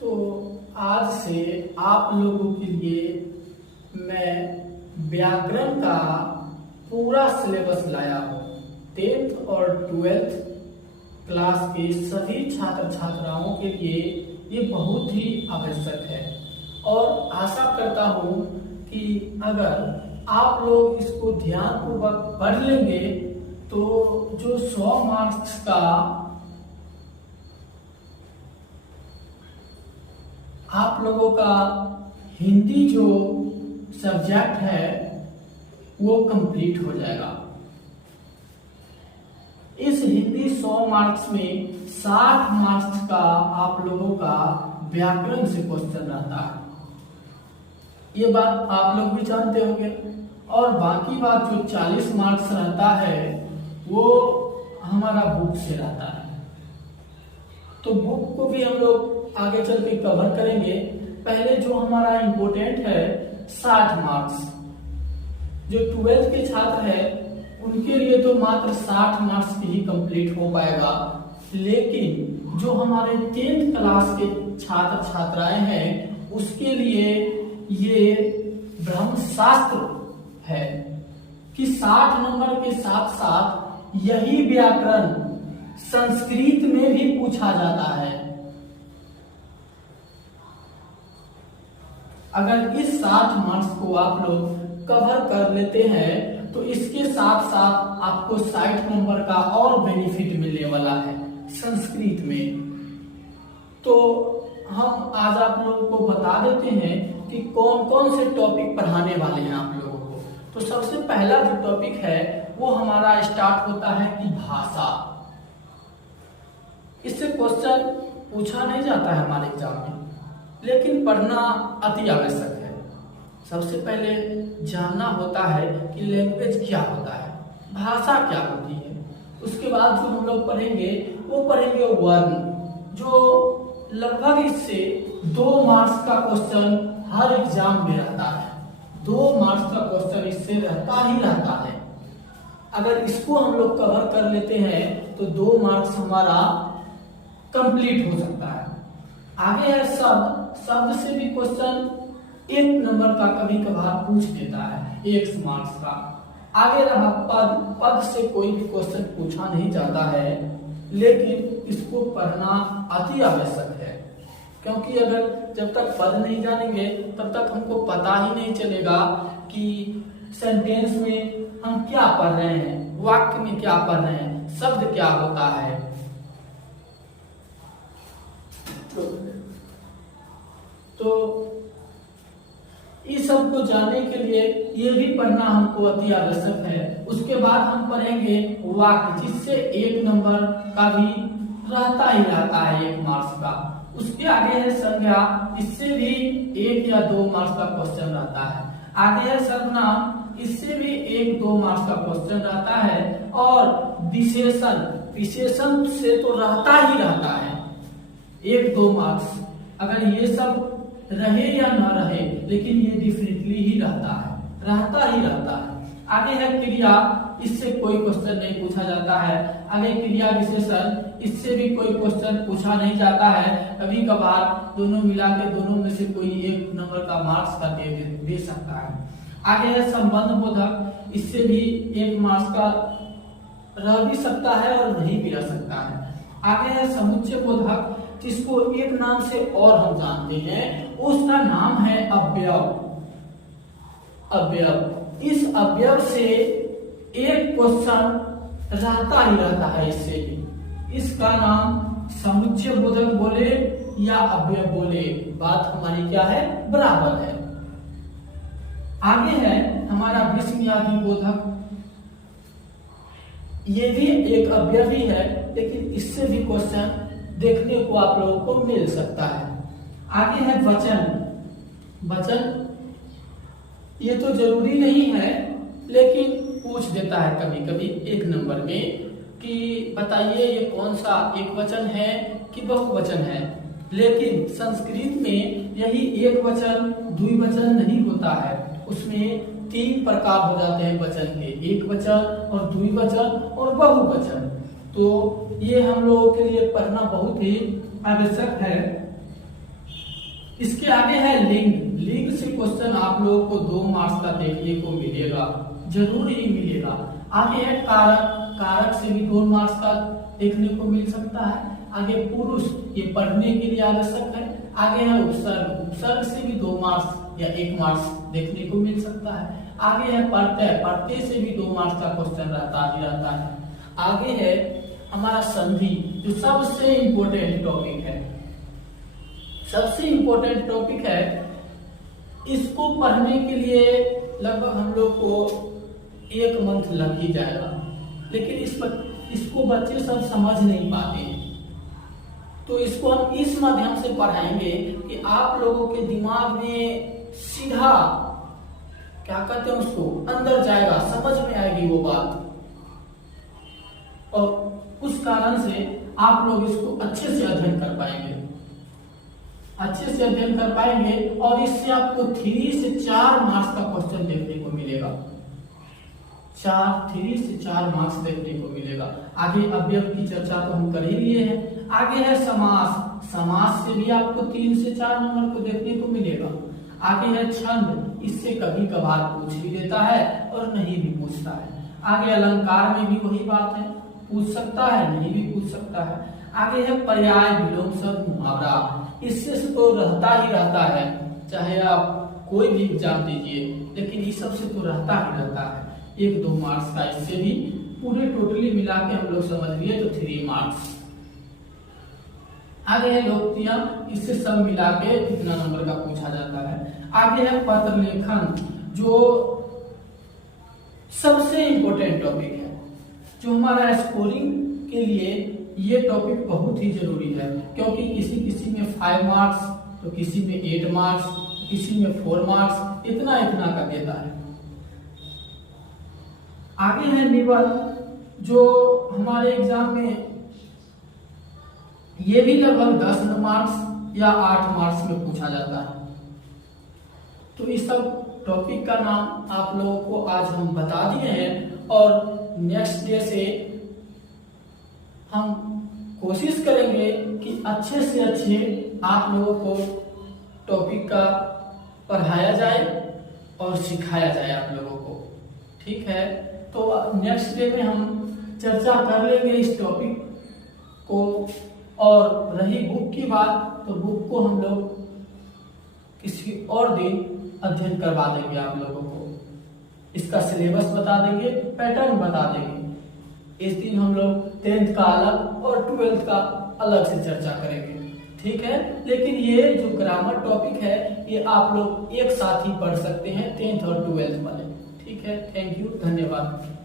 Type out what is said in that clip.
तो आज से आप लोगों के लिए मैं व्याकरण का पूरा सिलेबस लाया हूँ। 10th और 12th क्लास के सभी छात्र छात्राओं के लिए ये बहुत ही आवश्यक है और आशा करता हूँ कि अगर आप लोग इसको ध्यानपूर्वक पढ़ लेंगे तो जो 100 मार्क्स का आप लोगों का हिंदी जो सब्जेक्ट है वो कंप्लीट हो जाएगा। इस हिंदी 100 मार्क्स में 60 मार्क्स का आप लोगों का व्याकरण से क्वेश्चन रहता है। ये बात आप लोग भी जानते होंगे। और बाकी बात जो 40 मार्क्स रहता है वो हमारा बुक से रहता है। तो बुक को भी हम लोग आगे चल के कवर करेंगे। पहले जो हमारा इम्पोर्टेंट है 60 मार्क्स, जो 12th के छात्र है उनके लिए तो मात्र 60 मार्क्स ही कंप्लीट हो पाएगा, लेकिन जो हमारे 10th क्लास के छात्र छात्राएं हैं उसके लिए ये ब्रह्मशास्त्र है कि 60 नंबर के साथ साथ यही व्याकरण संस्कृत में भी पूछा जाता है। अगर इस 60 मार्क्स को आप लोग कवर कर लेते हैं तो इसके साथ साथ आपको 60 नंबर का और बेनिफिट मिलने वाला है संस्कृत में। तो हम आज आप लोगों को बता देते हैं कि कौन कौन से टॉपिक पढ़ाने वाले हैं आप लोगों को। तो सबसे पहला जो टॉपिक है वो हमारा स्टार्ट होता है कि भाषा। इससे क्वेश्चन पूछा नहीं जाता है हमारे एग्जाम में, लेकिन पढ़ना अति आवश्यक है। सबसे पहले जानना होता है कि लैंग्वेज क्या होता है, भाषा क्या होती है। उसके बाद जो हम लोग पढ़ेंगे वो पढ़ेंगे वर्ण, जो लगभग इससे 2 मार्क्स का क्वेश्चन हर एग्जाम में रहता है। 2 मार्क्स का क्वेश्चन इससे रहता ही रहता है। अगर इसको हम लोग कवर कर लेते हैं तो 2 मार्क्स हमारा कंप्लीट हो सकता है। आगे है शब्द। शब्द से भी क्वेश्चन 1 नंबर का कभी कभार पूछ देता है, 1 मार्क्स का। आगे रहा पद। पद से कोई भी क्वेश्चन पूछा नहीं जाता है, लेकिन इसको पढ़ना अति आवश्यक है, क्योंकि अगर जब तक पद नहीं जानेंगे तब तक हमको पता ही नहीं चलेगा कि सेंटेंस में हम क्या पढ़ रहे हैं, वाक्य में क्या पढ़ रहे हैं, शब्द क्या होता है। तो इस सब को जानने के लिए ये भी पढ़ना हमको अति आवश्यक है। उसके बाद हम पढ़ेंगे वाक्य, जिससे 1 नंबर का भी रहता ही रहता है 1 मार्क्स का। उसके आगे है संज्ञा, इससे भी 1 या 2 मार्क्स का क्वेश्चन रहता है। आगे है सर्वनाम, इससे भी 1-2 मार्क्स का क्वेश्चन रहता है। और विशेषण, विशेषण से तो रहता ही रहता है 1-2 मार्क्स। अगर ये सब रहे या ना रहे, लेकिन ये डिफरेंटली ही रहता ही रहता है। आगे है क्रिया, इससे कोई क्वेश्चन नहीं पूछा जाता है। आगे क्रिया विशेषण, इससे भी कोई क्वेश्चन पूछा नहीं जाता है। कभी कभार दोनों मिला के दोनों में से कोई 1 नंबर का मार्क्स का दे सकता है। आगे है संबंध बोधक, इससे भी 1 मार्क्स का रह भी सकता है और नहीं भी रह सकता है। आगे है समुच्चय बोधक, जिसको एक नाम से और हम जानते हैं, उसका नाम है अव्यय। अव्यय, इस अव्यय से 1 क्वेश्चन रहता ही रहता है। इससे भी इसका नाम समुच्चय बोधक बोले या अव्यय बोले, बात हमारी क्या है, बराबर है। आगे है हमारा विस्मयादि बोधक, ये भी एक अव्यय ही है, लेकिन इससे भी क्वेश्चन देखने को आप लोगों को मिल सकता है। आगे है वचन। वचन ये तो जरूरी नहीं है, लेकिन पूछ देता है कभी कभी 1 नंबर में कि बताइए ये कौन सा एक वचन है कि बहुवचन है। लेकिन संस्कृत में यही एक वचन द्विवचन नहीं होता है, उसमें 3 प्रकार हो जाते हैं वचन के, एक वचन और द्विवचन और बहुवचन। तो ये हम लोगों के लिए पढ़ना बहुत ही आवश्यक है। इसके आगे है लिंग। लिंग से क्वेश्चन आप लोगों को 2 मार्क्स का देखने को मिलेगा, जरूर ही मिलेगा। आगे है कारक। कारक से भी 2 मार्क्स का देखने को मिल सकता है। आगे पुरुष, ये पढ़ने के लिए आवश्यक है। आगे है उपसर्ग। उपसर्ग से भी 2 मार्क्स या 1 मार्क्स देखने को मिल सकता है। आगे है प्रत्यय। प्रत्यय से भी 2 मार्क्स का क्वेश्चन रहता है। आगे है हमारा संधि, जो सबसे इंपॉर्टेंट टॉपिक है। सबसे इंपॉर्टेंट टॉपिक है। इसको पढ़ने के लिए लगभग हम लोग को 1 मंथ लग ही जाएगा, लेकिन इसको बच्चे सब समझ नहीं पाते हैं। तो इसको हम इस माध्यम से पढ़ाएंगे कि आप लोगों के दिमाग में सीधा क्या कहते हैं उसको अंदर जाएगा, समझ में आएगी वो बात, और उस कारण से आप लोग इसको अच्छे से अध्ययन कर पाएंगे, अच्छे से अध्ययन कर पाएंगे। और इससे आपको 3 से 4 मार्क्स का क्वेश्चन देखने को मिलेगा। 3 से 4 मार्क्स देखने को मिलेगा। आगे अवयव की चर्चा तो हम कर ही लिए हैं। आगे है समास। समास से भी आपको 3 से 4 नंबर को देखने को मिलेगा। आगे है छंद। इससे कभी कभार पूछ भी देता है और नहीं भी पूछता है। आगे अलंकार में भी वही बात है, पूछ सकता है, नहीं भी पूछ सकता है। आगे है पर्याय, विलोम शब्द, मुहावरा। इससे तो रहता ही रहता है, चाहे आप कोई भी एग्जाम दीजिए, लेकिन इस सब से तो रहता ही रहता है। 1-2 मार्क्स का इससे भी पूरे टोटली मिला के हम लोग समझ लिए तो 3 मार्क्स। आगे है लोकोक्तियां। इससे सब मिला के इतना नंबर का पूछा जाता है। आगे है पत्र लेखन, जो सबसे इंपॉर्टेंट टॉपिक है, जो हमारा स्कोरिंग के लिए ये टॉपिक बहुत ही जरूरी है, क्योंकि किसी में 5 मार्क्स तो किसी में 8 मार्क्स, किसी में 4 मार्क्स, इतना का देता है। आगे है निबंध, जो हमारे एग्जाम में ये भी लगभग 10 मार्क्स या 8 मार्क्स में पूछा जाता है। तो इस सब टॉपिक का नाम आप लोगों को आज हम बता दिए हैं, और नेक्स्ट डे से हम कोशिश करेंगे कि अच्छे से अच्छे आप लोगों को टॉपिक का पढ़ाया जाए और सिखाया जाए आप लोगों को। ठीक है, तो नेक्स्ट डे में हम चर्चा कर लेंगे इस टॉपिक को। और रही बुक की बात, तो बुक को हम लोग किसी और दिन अध्ययन करवा देंगे आप लोगों को। इसका सिलेबस बता देंगे, पैटर्न बता देंगे। इस दिन हम लोग 10th का अलग और 12th का अलग से चर्चा करेंगे। ठीक है, लेकिन ये जो ग्रामर टॉपिक है ये आप लोग एक साथ ही पढ़ सकते हैं, 10th और 12th वाले। ठीक है, थैंक यू, धन्यवाद।